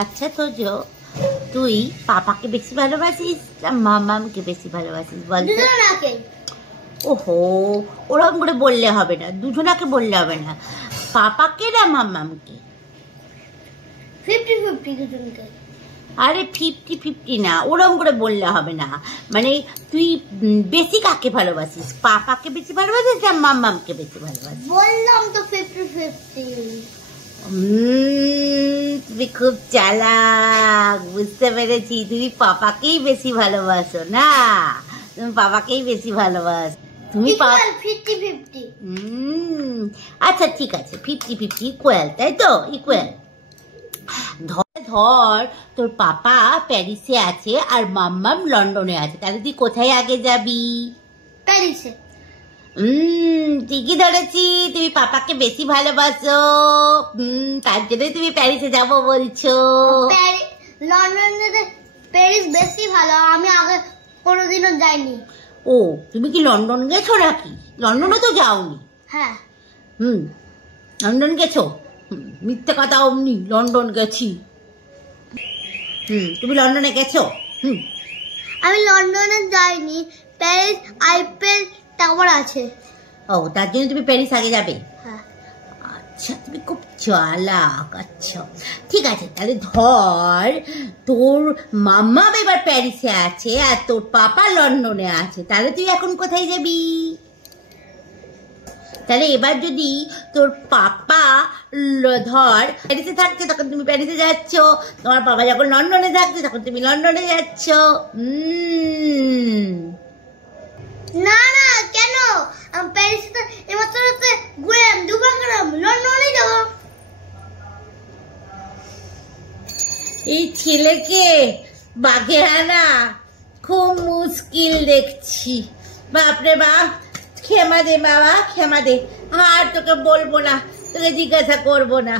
আচ্ছা তো তুই পাপাকে বেশি ভালোবাসিস না মামামকে বেশি ভালোবাসিস বল? ওহো, ওরকম করে বললে হবে না, দুজনাকে বললে হবে না, পাপাকে না মামামকে? 50-50 দুজনকে। আরে 50-50 না, ওরকম করে বললে হবে না। মানে তুই বেশি কাকে ভালোবাসিস, পাপাকে বেশি ভালোবাসিস না মামামকে বেশি ভালোবাসিস? বললাম তো 50-50। তুমি খুব চালাক, বুঝতে পেরেছি। তুমি পাপাকেই বেশি ভালোবাসো না, তুমি পাপাকেই বেশি ভালোবাসো। তুমি 50-50। আচ্ছা ঠিক আছে, 50-50 ইকুয়াল, তাই তো? ইকুয়াল। ধর তোর পাপা প্যারিসে আছে আর মাম্মাম লন্ডনে আছে, তাহলে তুই কোথায় আগে যাবি? প্যারিসে। ঠিকই ধরেছি, তুমি পাপাকে বেশি ভালোবাসো, তার জন্য তুমি প্যারিসে যাবো বলছো। লন্ডন যেতে প্যারিস বেশি ভালো, আমি আগে কোনোদিনও যাইনি। ও, তুমি কি লন্ডন গেছো নাকি? লন্ডনে তো যাওনি। হ্যাঁ। লন্ডন গেছো? মিথ্যে কথা, অমনি লন্ডন গেছি। তুমি লন্ডনে গেছো? আমি লন্ডনে যাইনি, প্যারিস আইফেল টাওয়ার আছে। ও, তার জন্য তুমি প্যারিস আগে যাবে? হ্যাঁ। আচ্ছা, তুমি খুব চালাক। আচ্ছা ঠিক আছে, তাহলে ধর তোর মাম্মা এবার প্যারিসে আছে আর তোর পাপা লন্ডনে আছে, তাহলে তুই এখন কোথায় যাবি? তাহলে এবার যদি তোর পাপা ধর প্যারিসে থাকছে তখন তুমি প্যারিসে যাচ্ছ, তোমার পাপা যখন লন্ডনে থাকছে তখন তুমি লন্ডনে যাচ্ছ। না না, কেন? আমি প্যারিসে তো এইমাত্র ঘুরে দুবার গেলাম, লন্ডনে যাবো। এই ছেলেকে বাঘে আনা খুব মুশকিল দেখছি। বাপরে বাপ, ক্ষমা দে বাবা, ক্ষমা দে। আর তোকে বলবো না, তোকে জিজ্ঞাসা করবো না।